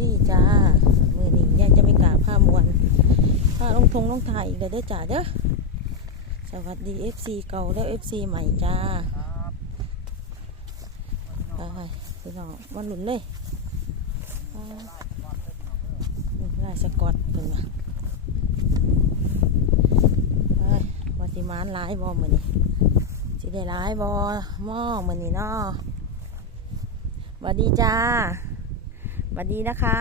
ดีจ้ามือนี้ยายจะไม่กล้าผ้ามวนผ้าลงทงลงถ่ายอีกเด้อเด้จ้าเด้อสวัสดี FC เก่าและ FC ใหม่จ้าไปไปพี่น้องวันหลุนเลยอ่านี่ลายสกอตเป็นมาไปวัติมานหลายบอมือนี้สิได้หลายบอหม้อมือนี้นาะสวัสดีจ้า วัสดีนะคะ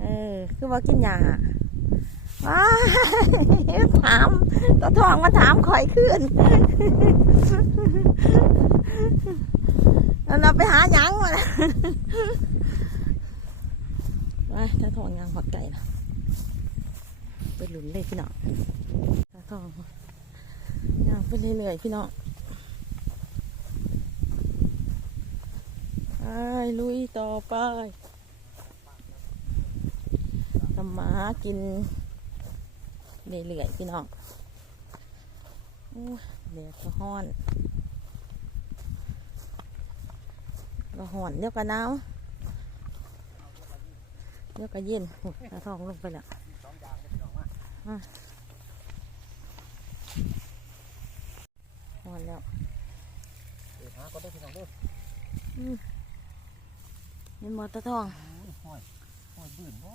เออ คือว่ากินยาว้าถามตัวทองมาถามข่อยขึ้นแล้วเราไปหาหยังมานะไปถ้าทองยางหอดไก่นะไปหลุนเลยพี่น้องถ้าทองยางไปเรื่อยๆพี่น้องไป ลุยต่อไปทำมาหากินเรื่อยๆพี่น้องอู้เดี๋ยวก็ห้อนก็หอนเดี๋ยวก็หนาวเดี๋ยวก็เย็นโอ้ยตาทองลงไปแล้วอะหอนแล้วเดี๋ยวหาก็ได้พี่น้องเด้อ เห็นมอตาทองห้อยห้อยบื้นบ่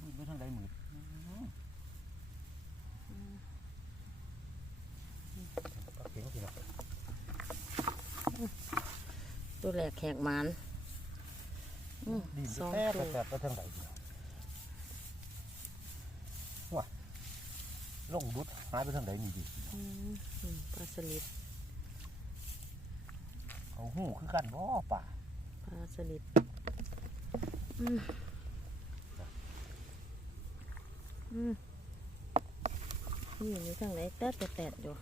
บื้นไปทางใดหมืดตัวแหลกแขกมันดีสองแท้ตัวแต่ไปทางใดพี่น้องว้าลงดุดหายไปทางใดนี่ดิอืมอืมปลาสลิดเอาหูคือกันบ่ป่า ปลาสลิดอืมอืมนี่อยู่ทางไหนแตะแตะอยู่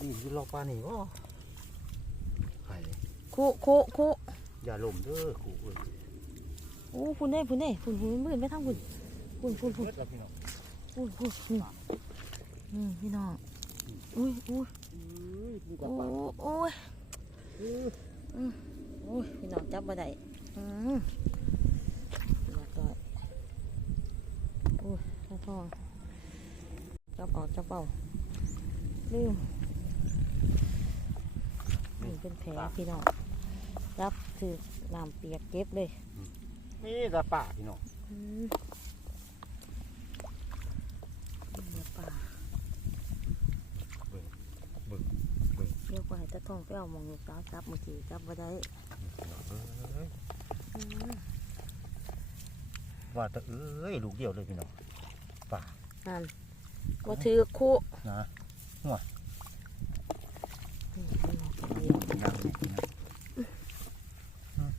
ดีอยู่รอบป่านี่บ่ไข่คุคุคุอย่าลมเด้อขู่เอ้ยโอ้คุณเด้คุณเด้คุณคุณมืดไปทางคุณคุณคุณคุณเฮ็ดแล้วพี่น้องอุ้ยอุ้ยนี่อืมพี่น้องอุ้ยอุ้ยเอ้ยดูโอ้กับป่าโอ้ยเออ อุ้ยพี่น้องจับบ่ได้อืมแล้วก็อุ้ยข้าทองจับเอาจับเอาลืมนี่เป็นแผลพี่น้องจับถือน้ำเปียกเก็บเลยนี่แต่ป่าพี่น้องอืมเดี๋ยวป่าเบิ่งเบิ่งเบิ่งเดี๋ยวก็ให้ตาทองไปเอาหมองลูกสาวจับเมื่อกี้จับบ่ได้เอ้ยอืม ว่าแต่เอ้ยลูกเดียวเลยพี่น้องป่านั่นบ่ถือคู่นะนี่มันออกจากนี้ยังนี่พี่น้องอืม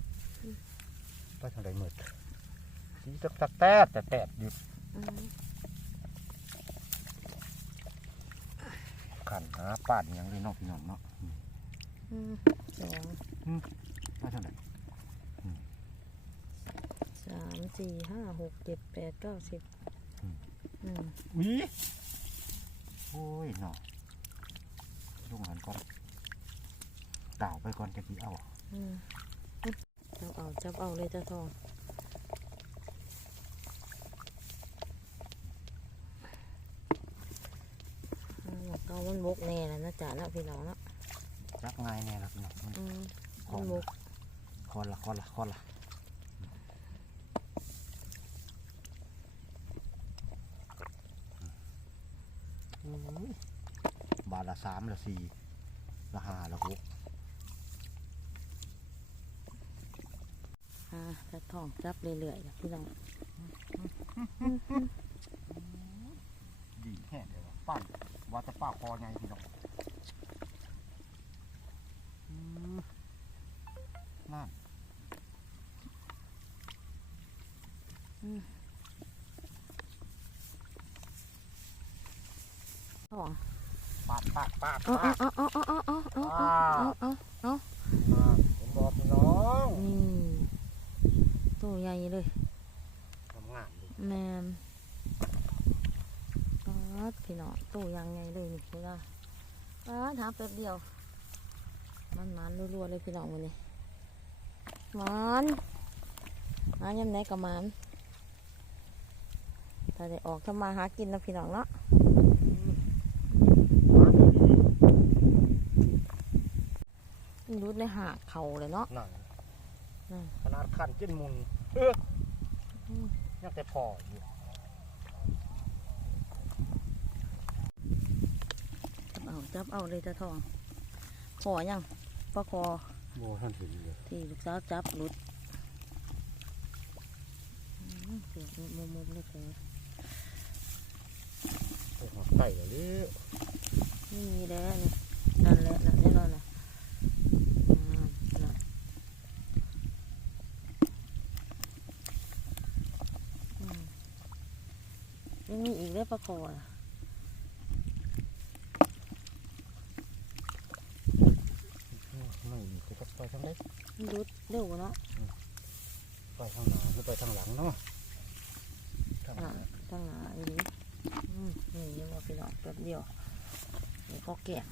ไปทางใดมืดสีตักตักแตดแต่แตดอยู่อืมขันหาป่านยังเลยน้องพี่น้องเนาะอืมอืมสองไปทางใดสามสี่ห้าหกเจ็ดแปดเก้าสิบอืมวิโอ้ยเนาะลงหันก่อนก่าวไปก่อนจะกี่เอาอืมจับเอาจับเอาเลยตาทองอืมเกามันบกแน่แล้วนะจ๊ะนะพี่น้องเนาะจับง่ายแน่ละพี่น้องมันอืมมันบกคอนละคอนละคอนละ บาทละสามละสี่ละห้าละหกอ่าตาทองจับเรื่อยๆนะพี่น้องดีแค่เดียวอะปั้นว่าจะป้าคอไงพี่น้องอืมนั่น ทองปาดปาดปาดเอาปาเอาดเอาเอาเอาเอาเอาเอาเอาเอาเอาผมบอกพี่น้องนี่ตัวใหญ่เลยทำงานดูแมนปาดพี่น้องตัวยังไงเลยนี่พี่น้องปาดหาแป๊บเดียวมันมันรัวๆเลยพี่น้องวันนี้มันหายำไหนกับมันถ้าได้ออกทำมาหากินนะพี่น้องเนาะ มันรุ ดในหากเขาเลยเนาะนั่นนั่นขนาดขันจิ้นมุนเอออมยังแต่พออยู่จับเอาจับเอาเลยตาทองขอยังปลาคอโบท่านเห็นเลยที่ลูกสาวจับรุดอืมเสียงมุมมุมๆเลยแกโอ้หัวไก่เลยนี่แหละนี่นั่นแหละนั่นแน่นอนนะอืมน่ะอืม ยังมีอีกเลยปลาคอน่ะไม่มีจะไปทางไหนมันรุดเร็วเนาะไปทางหน้าหรือไปทางหลังเนาะทางหอ่าน้าตั้งหนาอย่างนี้อืมนี่ยังว่าพี่น้องแป๊บเดียวนี่พอแกะ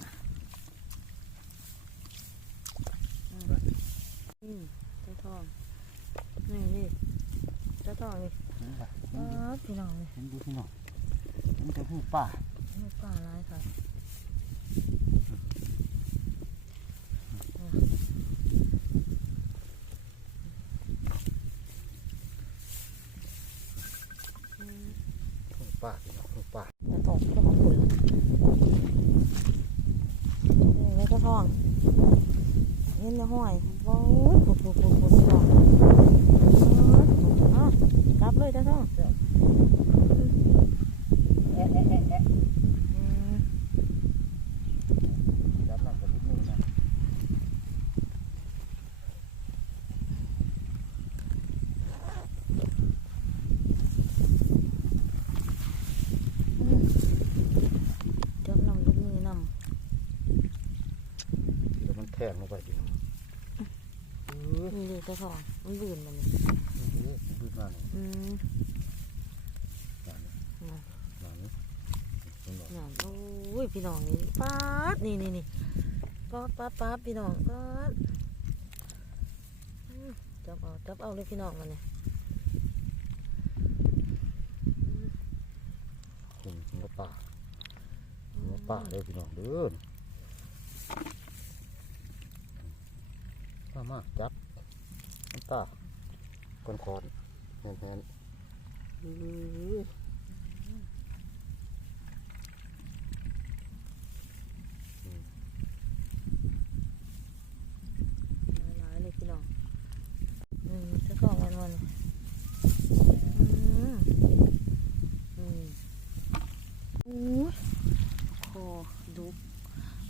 อืมอืมเจ้าทองนี่นี่เจ้าทองนี่เห็นปะอ๋อพี่น้องนี่เห็นดูที่หน่อย เห็นแต่หูป่านี่ป่าร้ายค่ะอืมหูป่าพี่น้องหูป่าเจ้าทองเจ้าของคุณนี่ไงเจ้าทองเห็นในห้อยโอ้ยปุ๊บปุ๊บปุ๊บปุ๊บพี่น้องอ๋อกลับเลยเจ้าทอง แอะแอะแอะแอะ อืม จับนั่งกับนิดนึงนะ จับนำลูกมือน เดี๋ยวมันแทงลงไปพี่น้องเออำนี่เลยเจ้าทองมันบืนมันนี่นี่ดูมาหน่อยอืมหน่อยน่ะหน่อยนี่หน่อยน่ะโอ้ยพี่น้องนี่ป๊าดนี่นี่นี่ป๊าดป๊าดป๊าดพี่น้องป๊าดอืมจับเอาจับเอาเลยพี่น้องมันนี่เห็นหัวป่าหัวป่าเลยพี่น้องเดิน มามาจับหัวป่าคอนคอนแหนแหนเอ้ยหลายๆเลยพี่น้องอืมเจ้าทองมันมันอืมอืมอู้ยคอดุก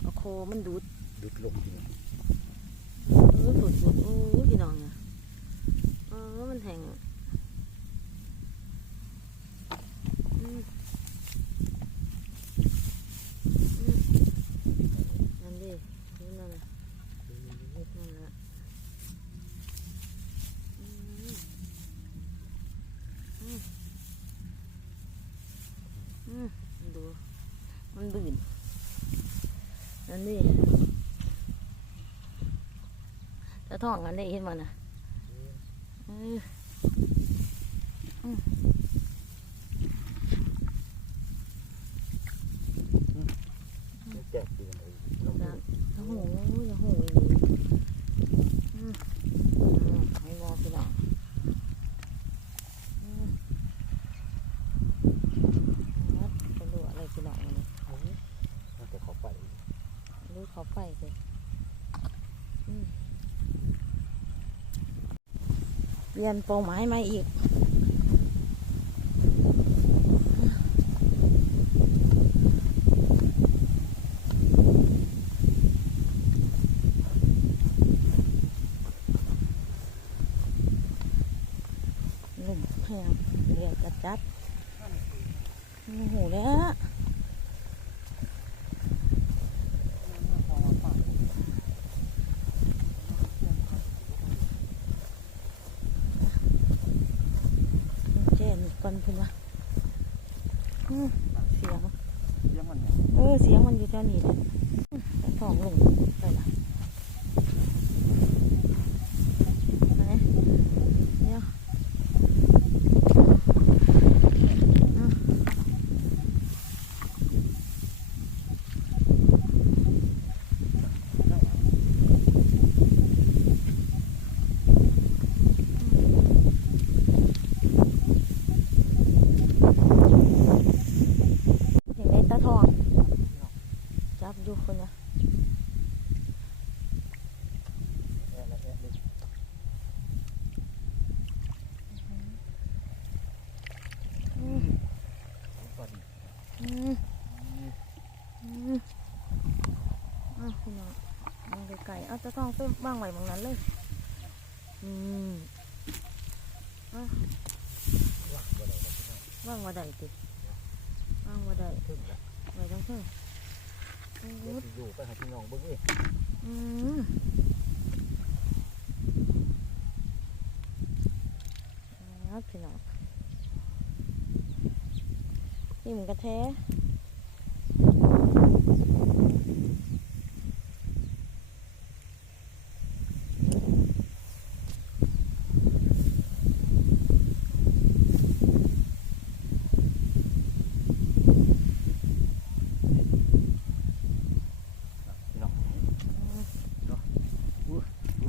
เอาคอมันดูด ดึกลงพี่น้อง เออสุดสุดโอ้ยพี่น้องเนี่ยเออมันแห้งอะอืมอืมนั่นดินี่นั่นน่ะนั่นแหละอืมอืมอืมดู มันบื่น นั่นดิจะท่องกันได้เห็นมันนะเออ แจกดีกันเลยน้ำ จะ มือ จะหูจะหูอีกอืมอืมให้มองพี่น้องอืมนัดไปดูอะไรพี่น้องมันนี่ มันจะเข้าไป ดูเขาไปเลยอืม เปลี่ยนโปรไม้มาอีก หนุ่มแพงเรียกจัดจัดโอ้โหแล้ว เจนก่อนคุณวะอืมเสียงเลี้ยงมันเนี่ยเออเสียงมันอยู่แถวนี้เลยอืมแต่ทองลงไปละไหนเนี่ย อาจะต้องไปบ้างไว้บางนั้นเลยอืมหลักบ่ได้ครับพี่น้องว่างว่าใดติว่างว่าใดถึงแล้วไว้ต้องเพิ่งเดี๋ยวสิอยู่ไปห้พี่น้องเบิ่งเอ้ยอืมครับพี่น้องนี่มันกระแท้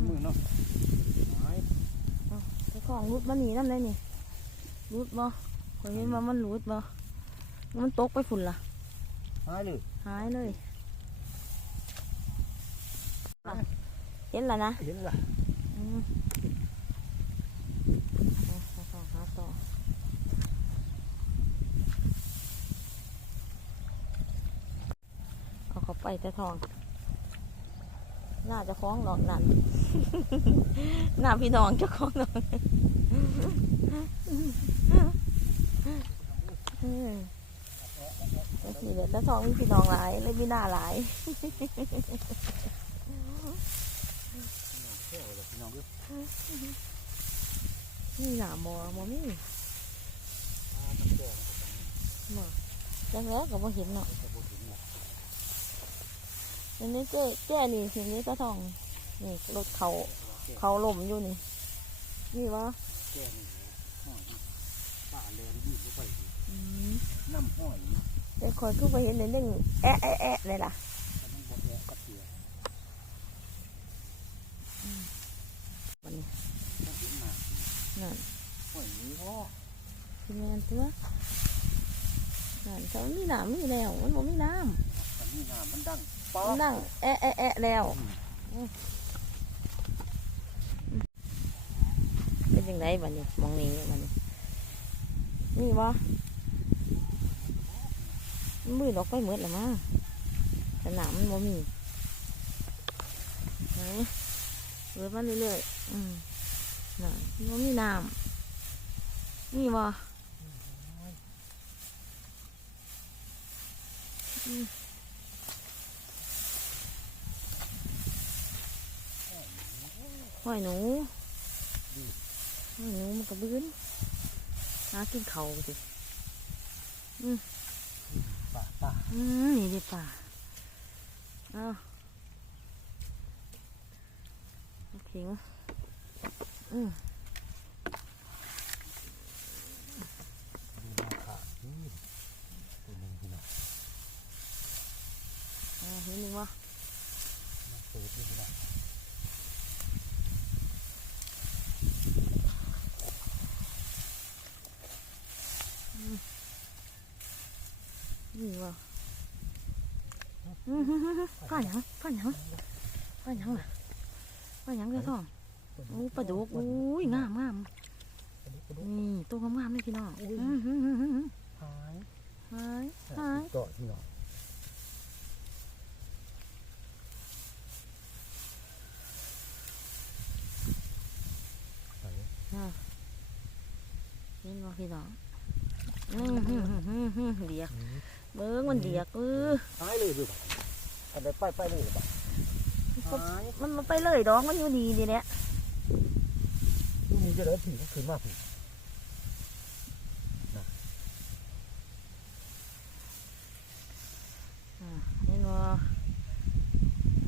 มือเนาะไม้ เจ้าข องรุดมาหนีนั่นเลยนี่รุดบ่คอยเห็นว่ามันรุดบ่มันตกไปฝุ่นล่ะหายเลยหายเลยเห็นแล้วนะเห็นล่ะอืมเอาเอาต่อหาต่อเอาเขาไปแต่ทอง น่าจะคล้องหลอกนั่นหน้าพี่น้องเจะคล้องหลอกเออนี่เดี๋ยวแต่ทองมีพี่น้องหลายเลยมีหน้าหลายแค่เลยพี่น้องเอ้ยนี่หนาหมอหมอมีอ่ามันแก่มันก็ต้องจังแล้วก็บ่เห็นเนาะจะบ่เห็นเนาะ อันนี้เจ๊แจ้นี่ทีนี้ตะทอง นี่รถเขาแก่เขาล่มอยู่นี่ นี่วะแก่นี่ห้อยนี่ป่าแลนยืดลงไปสิอืมน้ำห้อยนี่แต่คอยคือไปเห็นในเรื่องแอะแอะแอะเลยล่ะแต่มันบ่แอะกับเสียวันนี้ต้องเห็นหน้านั่นห้อยนี้บ่คือแมนตัวนั่นเขามีน้ำมีแล้วมันบ่มีน้แต่นี่น้ำมันดังำป๊อมั นนั่งแอะแอะแอะแล้ว เป็นยังไงบัดนี้มองนี้บัดนี้นี่วะมันมืดออกไปหมดแล้วมั้งสนามมันบ่มีไหนเปิดมาเรื่อยๆอืมน่ะมันบ่มีน้ำนี่วะอืม ห้อยหนูห้อยหนูมันกระบื้นหากินเขาสิป่าป่าอืมนี่ดิป่าเอาโอเคงอืมดูหน้าขานี่ตัวหนึงพี่น้องเอาเห็นหนึ่งวะมาเปิดดูพี่น้อง นี่วะ อืมป้าหยังป้าหยังป้าหยังล่ะป้าหยังเรือทองโอ้ปลาดุกโอ้ยงามงามอันนี้กระดูกนี่ตัวงามๆเลยพี่น้องอืมอืมอืมอืมหายหายหายเจาะพี่น้องไหนเห็นบ่พี่น้องอืมอืมอืมอืมอืมเดียกเบิ้งมันเดียกเออหายเลยดูบ่ อันใดไปไปเลยบ่หายมันมาไปเลยดอกมันอยู่ดีดีเนี่ยดูมีจะได้ผีก็ขึ้นมาผีอ่าเห็นบ่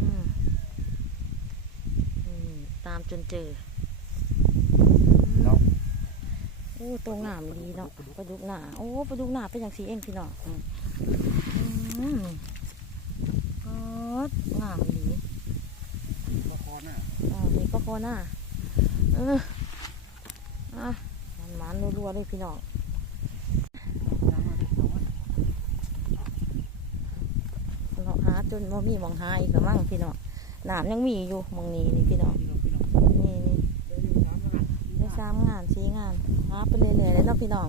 อืมอืมตามจนเจอเนาะโอ้ตัวงามดีเนาะปลาดุกหนาโอ้ปลาดุกหนาเป็นอย่างสีเองพี่น้องอืมอืมโอ้ งามดีก็คอหน้าอ่านี่ก็พอหน้าเอออะมันมันๆรัวๆเลยพี่น้องน้ำมาดิเอาไว้เราหาจนว่ามีหมองหาอีกแล้วมั้งพี่น้องน้ำยังมีอยู่หมองนี้นี่พี่น้องพี่น้องพี่น้องนี่นี่ได้ดูน้ำมาได้สามงานสี่งานหาไปเรื่อยๆเลยเนาะพี่น้อง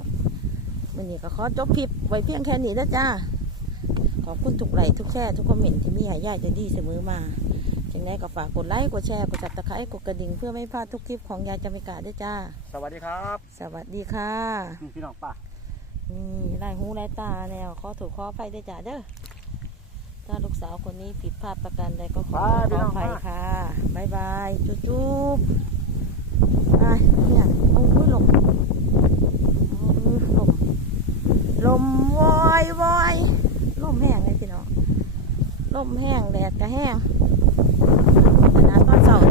วันนี้ก็ขอจบคลิปไว้เพียงแค่นี้แล้วจ้า ขอบคุณทุกไลค์ทุกแชร์ทุกคอมเมนต์ที่มีใหายายใจะดีเสมอมาคจังไดก็ฝากกดไลค์กดแชร์กดจับตะไคร้กดกระดิ่งเพื่อไม่พลาดทุกคลิปของยายจามิกาด้วยจ้า สวัสดีครับสวัสดีค่ะนี่พี่น้องป่านี่ลายหูลายตาแนวขอถูกขออภัยด้วยจ้าเด้อถ้าลูกสาวคนนี้ผิดพลาดประการใดก็ขอโทษขออภัยค่ะบายบายจุ๊บจุ๊บไปเนี่ยโอ้ยลมโอ้ยลมลมวอยวอยล มแห้งเลยพี่น้องลมแห้งแดดก็แห้งนะดตอนเสาร์